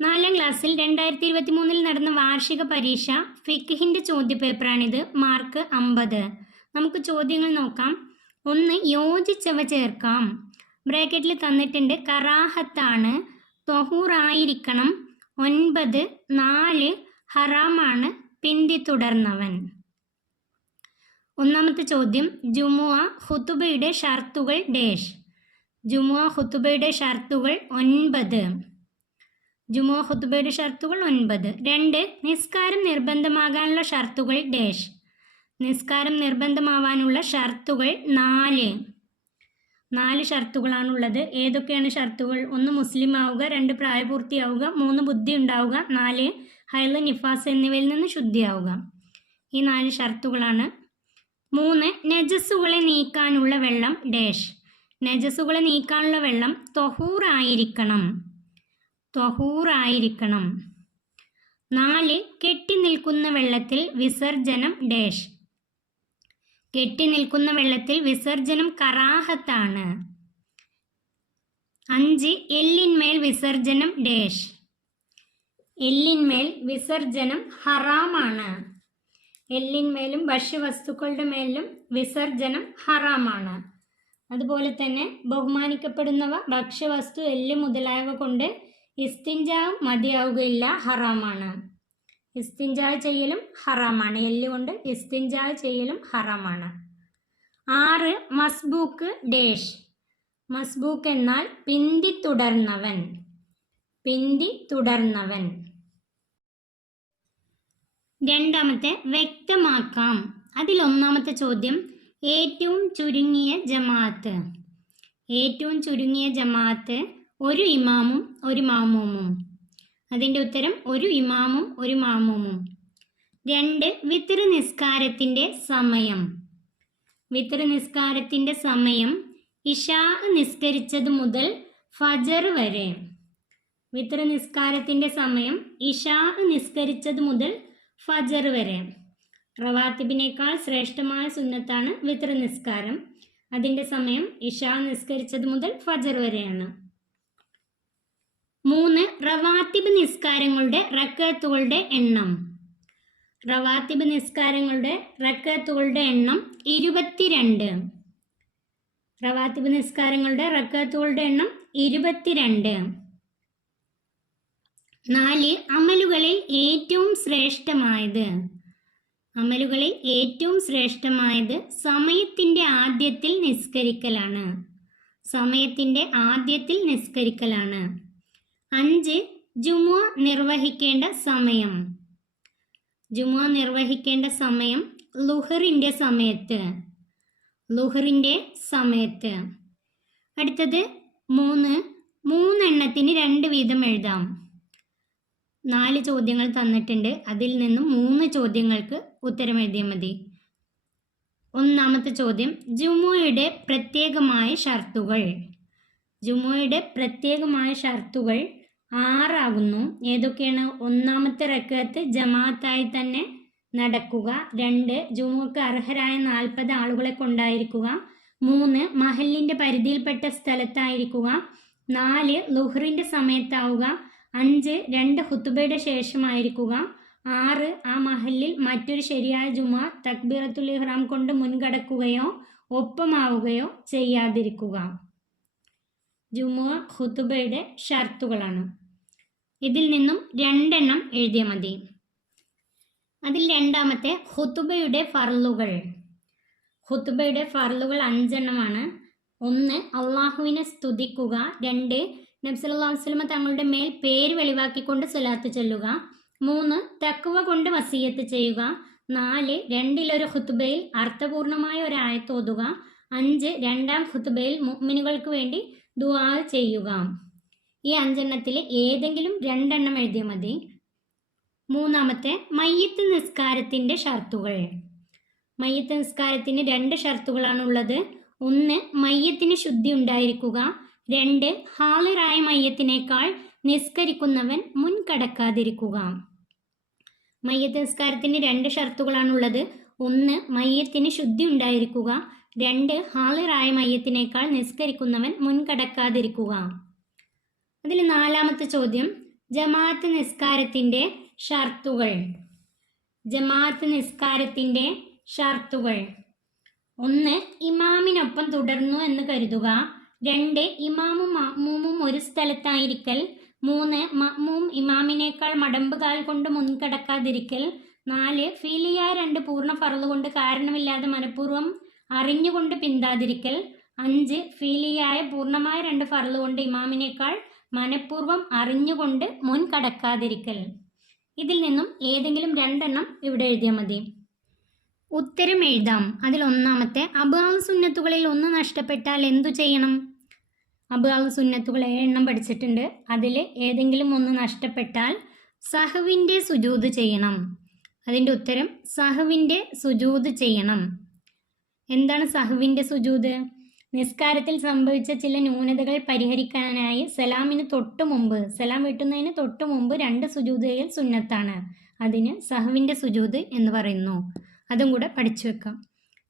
4ാം ക്ലാസ്സിൽ 2023 നടന്ന വാർഷിക പരീക്ഷ ഫിഖ്ഹിന്റെ ചോദ്യപേപ്പറാണിത്. മാർക്ക് 50. നമുക്ക് ചോദ്യങ്ങൾ നോക്കാം. 1 യോജിച്ചവ ചേർക്കാം. ബ്രാക്കറ്റിൽ തന്നിട്ടുണ്ട് കറാഹത്താണ്, ത്വഹൂറായിരിക്കണം, 9 4 ഹറാമാണ്, പിന്തുടർന്നവൻ. ഒന്നാമത്തെ ചോദ്യം, ജുമുഅ ഖുതുബയുടെ ഷർത്തുകൾ ഡേഷ്. ജുമുഅ ഖുതുബയുടെ ഷർത്തുകൾ 9. ജുമുഅ ഖുതുബയുടെ ഷർത്തുകൾ 9. 2 നിസ്കാരം നിർബന്ധമാകാനുള്ള ഷർത്തുകൾ ഡേഷ്. നിസ്കാരം നിർബന്ധമാവാനുള്ള ഷർത്തുകൾ 4. 4 ഷർത്തുകളാണുള്ളത്. ഏതൊക്കെയാണ് ഷർത്തുകൾ? 1 മുസ്ലിം ആവുക, 2 പ്രായപൂർത്തിയാവുക, 3 ബുദ്ധി ഉണ്ടാവുക, 4 ഹൈള് നിഫാസ് എന്നിവയിൽ നിന്ന് ശുദ്ധിയാവുക. ഈ 4 ഷർത്തുകളാണ്. 3 നജസ്സുകളെ നീക്കാനുള്ള വെള്ളം ഡേഷ്. നജസ്സുകളെ നീക്കാനുള്ള വെള്ളം ത്വഹൂറായിരിക്കണം. ത്വഹൂറായിരിക്കണം. 4 കെട്ടി നിൽക്കുന്ന വെള്ളത്തിൽ വിസർജനം ഡേഷ്. കെട്ടി നിൽക്കുന്ന വെള്ളത്തിൽ വിസർജനം കറാഹത്താണ്. 5 എല്ലിന്മേൽ വിസർജനം ഡേഷ്. എല്ലിന്മേൽ വിസർജനം ഹറാമാണ്. എല്ലിന്മേലും ഭക്ഷ്യവസ്തുക്കളുടെ മേലും വിസർജനം ഹറാമാണ്. അതുപോലെ തന്നെ ബഹുമാനിക്കപ്പെടുന്നവ ഭക്ഷ്യവസ്തു, എല്ല് മുതലായവ കൊണ്ട് ഇസ്തിൻജാ മതിയാവുകയില്ല, ഹറാമാണ്. ഇസ്തിൻജാ ചെയ്യലും ഹറാമാണ്. എല്ലുകൊണ്ട് ഇസ്തിൻജാ ചെയ്യലും ഹറാമാണ്. 6 മസ്ബൂക്ക് ഡേഷ്. മസ്ബൂക്ക് എന്നാൽ പിന്തുടർന്നവൻ. പിന്തുടർന്നവൻ. രണ്ടാമത്തെ വ്യക്തമാക്കാം. അതിൽ ഒന്നാമത്തെ ചോദ്യം, ഏറ്റവും ചുരുങ്ങിയ ജമാഅത്ത്. ഏറ്റവും ചുരുങ്ങിയ ജമാഅത്ത് ഒരു ഇമാമും ഒരു മാമൂമും. അതിൻ്റെ ഉത്തരം ഒരു ഇമാമും ഒരു മാമൂമും. 2 വിത്ർ നിസ്കാരത്തിൻ്റെ സമയം. വിത്ർ നിസ്കാരത്തിൻ്റെ സമയം ഇശാ നിസ്കരിച്ചത് മുതൽ ഫജർ വരെ. വിത്ർ നിസ്കാരത്തിൻ്റെ സമയം ഇശാ നിസ്കരിച്ചത് മുതൽ ഫജർ വരെ. റവാത്തിബിനേക്കാൾ ശ്രേഷ്ഠമായ സുന്നത്താണ് വിത്ർ നിസ്കാരം. അതിൻ്റെ സമയം ഇശാ നിസ്കരിച്ചത് മുതൽ ഫജർ വരെയാണ്. 3 റവാത്തിബ് നിസ്കാരങ്ങളുടെ റക്അത്തുകളുടെ എണ്ണം. റവാത്തിബ് നിസ്കാരങ്ങളുടെ റക്അത്തുകളുടെ എണ്ണം 22. റവാത്തിബ് നിസ്കാരങ്ങളുടെ റക്അത്തുകളുടെ എണ്ണം 22. 4 അമലുകളിൽ ഏറ്റവും ശ്രേഷ്ഠമായത്. അമലുകളിൽ ഏറ്റവും ശ്രേഷ്ഠമായത് സമയത്തിൻ്റെ ആദ്യത്തിൽ നിസ്കരിക്കലാണ്. സമയത്തിൻ്റെ ആദ്യത്തിൽ നിസ്കരിക്കലാണ്. 5 ജുമുഅ നിർവഹിക്കേണ്ട സമയം. ജുമുഅ നിർവഹിക്കേണ്ട സമയം ളുഹറിൻ്റെ സമയത്ത്. ളുഹറിൻ്റെ സമയത്ത്. അടുത്തത് 3 എണ്ണത്തിന് 2 വീതം എഴുതാം. 4 ചോദ്യങ്ങൾ തന്നിട്ടുണ്ട്. അതിൽ നിന്നും 3 ചോദ്യങ്ങൾക്ക് ഉത്തരം എഴുതിയാൽ മതി. ഒന്നാമത്തെ ചോദ്യം, ജുമുഅയുടെ പ്രത്യേകമായ ഷർത്തുകൾ. ജുമുഅയുടെ പ്രത്യേകമായ ഷർത്തുകൾ 6 ആകുന്നു. ഏതൊക്കെയാണ്? ഒന്നാമത്തെ റക്അത്ത് ജമാഅത്തായി തന്നെ നടക്കുക. 2 ജുമുഅക്ക് അർഹരായ 40 ആളുകളെ കൊണ്ടായിരിക്കുക. 3 മഹല്ലിൻ്റെ പരിധിയിൽപ്പെട്ട സ്ഥലത്തായിരിക്കുക. 4 ളുഹറിൻ്റെ സമയത്താവുക. 5 2 ഖുതുബയുടെ ശേഷമായിരിക്കുക. 6 ആ മഹല്ലിൽ മറ്റൊരു ശരിയായ ജുമുഅ തക്ബീറത്തുൽ ഇഹ്റാം കൊണ്ട് മുൻകടക്കുകയോ ഒപ്പമാവുകയോ ചെയ്യാതിരിക്കുക. ജുമുഅ ഖുതുബയുടെ ഷർത്തുകളാണ്. ഇതിൽ നിന്നും 2 എണ്ണം എഴുതിയാൽ മതി. അതിൽ രണ്ടാമത്തെ ഖുതുബയുടെ ഫർളുകൾ. ഖുതുബയുടെ ഫർളുകൾ 5 എണ്ണമാണ്. 1 അള്ളാഹുവിനെ സ്തുതിക്കുക. 2 നബി സല്ലല്ലാഹു അലൈഹി വസല്ലം തങ്ങളുടെ മേൽ പേര് വെളിവാക്കിക്കൊണ്ട് സ്വലാത്ത് ചൊല്ലുക. 3 തഖ്വ കൊണ്ട് വസിയത്ത് ചെയ്യുക. 4 രണ്ടിലൊരു ഖുതുബയിൽ അർത്ഥപൂർണമായ ഒരു ആയത്ത് ഓതുക. 5 രണ്ടാം ഖുതുബയിൽ മുഅ്മിനുകൾക്ക് വേണ്ടി ദുആ ചെയ്യുക. ഈ 5 എണ്ണത്തിൽ ഏതെങ്കിലും 2 എണ്ണം എഴുതിയാൽ മതി. മൂന്നാമത്തെ മയ്യിത്ത് നിസ്കാരത്തിൻ്റെ ഷർത്തുകൾ. മയ്യിത്ത് നിസ്കാരത്തിന് 2 ഷർത്തുകളാണുള്ളത്. 1 മയ്യത്തിന് ശുദ്ധി ഉണ്ടായിരിക്കുക. 2 ഹാളിറായ മയ്യത്തിനേക്കാൾ നിസ്കരിക്കുന്നവൻ മുൻകടക്കാതിരിക്കുക. മയ്യത്ത് നിസ്കാരത്തിന് 2 ഷർത്തുകളാണുള്ളത്. 1 മയ്യത്തിന് ശുദ്ധി ഉണ്ടായിരിക്കുക. 2 ഹാളിറായ മയ്യത്തിനേക്കാൾ നിസ്കരിക്കുന്നവൻ മുൻകടക്കാതിരിക്കുക. അതിൽ 4ാമത്തെ ചോദ്യം, ജമാഅത്ത് നിസ്കാരത്തിൻ്റെ ഷർത്തുകൾ. ജമാഅത്ത് നിസ്കാരത്തിൻ്റെ ഷർത്തുകൾ: 1. ഇമാമിനൊപ്പം തുടർന്നു എന്ന് കരുതുക. 2. ഇമാമും മഅ്മൂമും ഒരു സ്ഥലത്തായിരിക്കൽ. 3. മഅ്മൂം ഇമാമിനേക്കാൾ മടമ്പ് കാൽ കൊണ്ട് മുൻകടക്കാതിരിക്കൽ. 4. ഫീലിയായ 2 പൂർണ്ണ ഫർള് കൊണ്ട് കാരണമില്ലാതെ മനഃപൂർവ്വം അറിഞ്ഞുകൊണ്ട് പിന്താതിരിക്കൽ. 5. ഫീലിയായ പൂർണ്ണമായ 2 ഫർള് കൊണ്ട് ഇമാമിനേക്കാൾ മനഃപൂർവ്വം അറിഞ്ഞുകൊണ്ട് മുൻകടക്കാതിരിക്കൽ. ഇതിൽ നിന്നും ഏതെങ്കിലും 2 എണ്ണം ഇവിടെ എഴുതിയാൽ മതി. ഉത്തരം എഴുതാം. അതിൽ ഒന്നാമത്തെ, അബ്വാബ് സുന്നത്തുകളിൽ 1 നഷ്ടപ്പെട്ടാൽ എന്തു ചെയ്യണം? അബ്വാബ് സുന്നത്തുകൾ 7 എണ്ണം പഠിച്ചിട്ടുണ്ട്. അതിൽ ഏതെങ്കിലും 1 നഷ്ടപ്പെട്ടാൽ സഹവിൻ്റെ സുജൂദ് ചെയ്യണം. അതിൻ്റെ ഉത്തരം സഹവിൻ്റെ സുജൂദ് ചെയ്യണം. എന്താണ് സഹവിൻ്റെ സുജൂദ്? നിസ്കാരത്തിൽ സംഭവിച്ച ചില ന്യൂനതകൾ പരിഹരിക്കാനായി സലാം വീട്ടുന്നതിന് തൊട്ട് മുമ്പ് 2 സുജൂദ് ചെയ്യൽ സുന്നത്താണ്. അതിന് സഹവിൻ്റെ സുജൂദ് എന്ന് പറയുന്നു. അതും കൂടെ പഠിച്ചു വെക്കാം.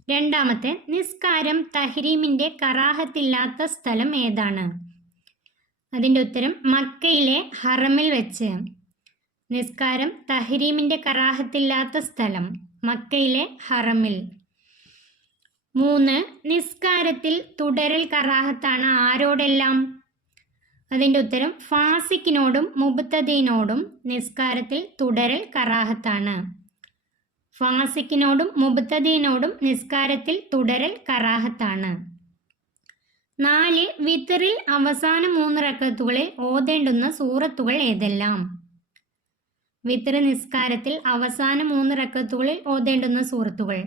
രണ്ടാമത്തെ, നിസ്കാരം തഹ്രീമിൻ്റെ കറാഹത്തില്ലാത്ത സ്ഥലം ഏതാണ്? അതിൻ്റെ ഉത്തരം മക്കയിലെ ഹറമിൽ വെച്ച്. നിസ്കാരം തഹ്രീമിൻ്റെ കറാഹത്തില്ലാത്ത സ്ഥലം മക്കയിലെ ഹറമിൽ. 3. നിസ്കാരത്തിൽ തുടരൽ കറാഹത്താണ് ആരോടെല്ലാം? അതിൻ്റെ ഉത്തരം ഫാസിക്കിനോടും മുബ്തദീനോടും നിസ്കാരത്തിൽ തുടരൽ കറാഹത്താണ്. ഫാസിക്കിനോടും മുബ്തദീനോടും നിസ്കാരത്തിൽ തുടരൽ കറാഹത്താണ്. 4. വിത്റിൽ അവസാന 3 റക്അത്തുകളിൽ ഓതേണ്ടുന്ന സൂറത്തുകൾ ഏതെല്ലാം? വിത്ർ നിസ്കാരത്തിൽ അവസാന 3 റക്അത്തുകളിൽ ഓതേണ്ടുന്ന സൂറത്തുകൾ: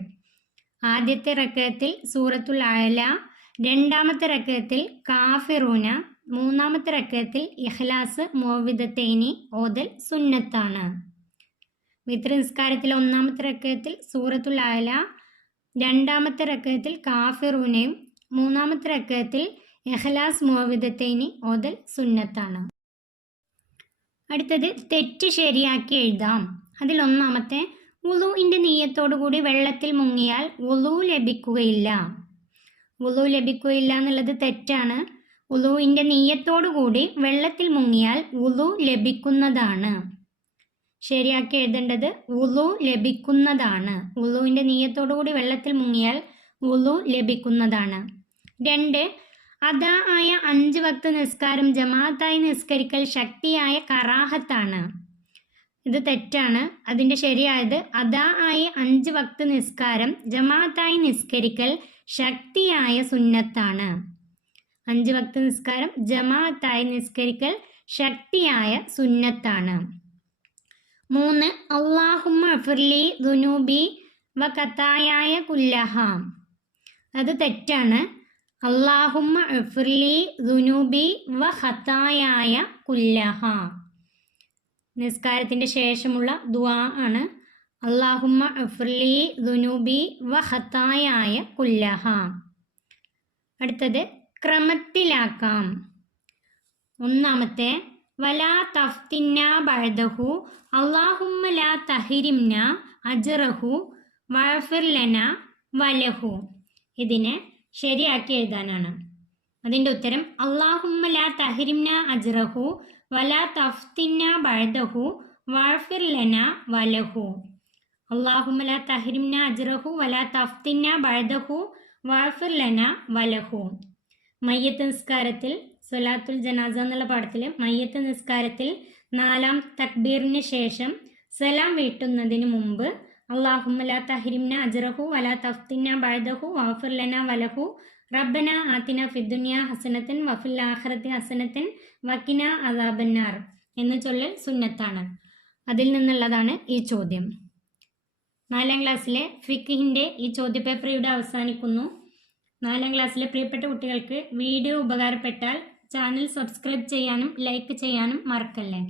ആദ്യത്തെ റക്അത്തിൽ സൂറത്തുൽ അഅല, രണ്ടാമത്തെ റക്അത്തിൽ കാഫിറൂന, മൂന്നാമത്തെ റക്അത്തിൽ ഇഖ്ലാസ് മുഅവ്വിദത്തൈനി ഓതൽ സുന്നത്താണ്. വിത്ർ നിസ്കാരത്തിൽ ഒന്നാമത്തെ റക്അത്തിൽ സൂറത്തുൽ അഅല, രണ്ടാമത്തെ റക്അത്തിൽ കാഫിറൂനയും മൂന്നാമത്തെ റക്അത്തിൽ ഇഖ്ലാസ് മുഅവ്വിദത്തൈനി ഓതൽ സുന്നത്താണ്. അടുത്തത് തെറ്റ് ശരിയാക്കി എഴുതാം. അതിൽ ഒന്നാമത്തെ, വുളൂഇൻ്റെ നിയ്യത്തോടുകൂടി വെള്ളത്തിൽ മുങ്ങിയാൽ വുളൂ ലഭിക്കുകയില്ല. വുളൂ ലഭിക്കുകയില്ല എന്നുള്ളത് തെറ്റാണ്. വുളൂഇൻ്റെ നിയ്യത്തോടുകൂടി വെള്ളത്തിൽ മുങ്ങിയാൽ വുളൂ ലഭിക്കുന്നതാണ്. ശരിയാക്കി എഴുതേണ്ടത് വുളൂ ലഭിക്കുന്നതാണ്. വുളൂഇൻ്റെ നിയ്യത്തോടുകൂടി വെള്ളത്തിൽ മുങ്ങിയാൽ വുളൂ ലഭിക്കുന്നതാണ്. 2. അദാ ആയ 5 വക്ത് നിസ്കാരം ജമാഅത്തായി നിസ്കരിക്കൽ ശക്തിയായ കറാഹത്താണ്. ഇത് തെറ്റാണ്. അതിൻ്റെ ശരിയായത് അദാ ആയ 5 വക്ത് നിസ്കാരം ജമാഅത്തായി നിസ്കരിക്കൽ ശക്തിയായ സുന്നത്താണ്. 5 വക്ത് നിസ്കാരം ജമാഅത്തായി നിസ്കരിക്കൽ ശക്തിയായ സുന്നത്താണ്. 3. അല്ലാഹുമ്മ അഫ്ർലി ദുനൂബി വ ഖതായായ കുല്ലഹ. അത് തെറ്റാണ്. അല്ലാഹുമ്മ അഫ്ർലി ദുനൂബി വ ഖതായായ കുല്ലഹ നിസ്കാരത്തിൻ്റെ ശേഷമുള്ള ദുആ ആണ്. അല്ലാഹുമ്മ അഫ്ർലി ദുനൂബി വ ഖതായായ കുല്ലഹ. അടുത്തത് ക്രമത്തിലാക്കാം. ഒന്നാമത്തെ, വലാ തഫ്തിന്ന ബഅദഹു അല്ലാഹുമ്മ ലാ തഹ്രിംന അജ്റഹു വഗ്ഫിർ ലനാ വലഹു. ഇതിനെ ശരിയാക്കി എഴുതാനാണ്. അതിൻ്റെ ഉത്തരം അല്ലാഹുമ്മ ലാ തഹ്രിംന അജ്റഹു വലാ തഫ്തിന്ന ബഅദഹു വഗ്ഫിർ ലനാ വലഹു. അല്ലാഹുമ്മ ലാ തഹ്രിംന അജ്റഹു വലാ തഫ്തിന്ന ബഅദഹു വഗ്ഫിർ ലനാ വലഹു. മയ്യത്ത് നിസ്കാരത്തിൽ സ്വലാത്തുൽ ജനാസ എന്നുള്ള പാഠത്തിൽ മയ്യത്ത് നിസ്കാരത്തിൽ 4ാം തക്ബീറിന് ശേഷം സലാം വീട്ടുന്നതിന് മുമ്പ് അല്ലാഹുമ്മ ലാ തഹ്രിംന അജ്റഹു വലാ തഫ്തിന്ന ബഅദഹു വഗ്ഫിർ ലനാ വലഹു റബ്ബന ആതിന ഫിദ്ദുനിയ ഹസനത്തൻ വഫിൽ ആഖിറതി ഹസനത്തൻ വഖിന അദാബന്നാർ എന്ന് ചൊല്ലൽ സുന്നത്താണ്. അതിൽ നിന്നുള്ളതാണ് ഈ ചോദ്യം. 4ാം ക്ലാസ്സിലെ ഫിഖ്ഹിൻ്റെ ഈ ചോദ്യപേപ്പർ ഇവിടെ അവസാനിക്കുന്നു. 4ാം ക്ലാസ്സിലെ പ്രിയപ്പെട്ട കുട്ടികൾക്ക് വീഡിയോ ഉപകാരപ്പെട്ടാൽ ചാനൽ സബ്സ്ക്രൈബ് ചെയ്യാനും ലൈക്ക് ചെയ്യാനും മറക്കല്ലേ.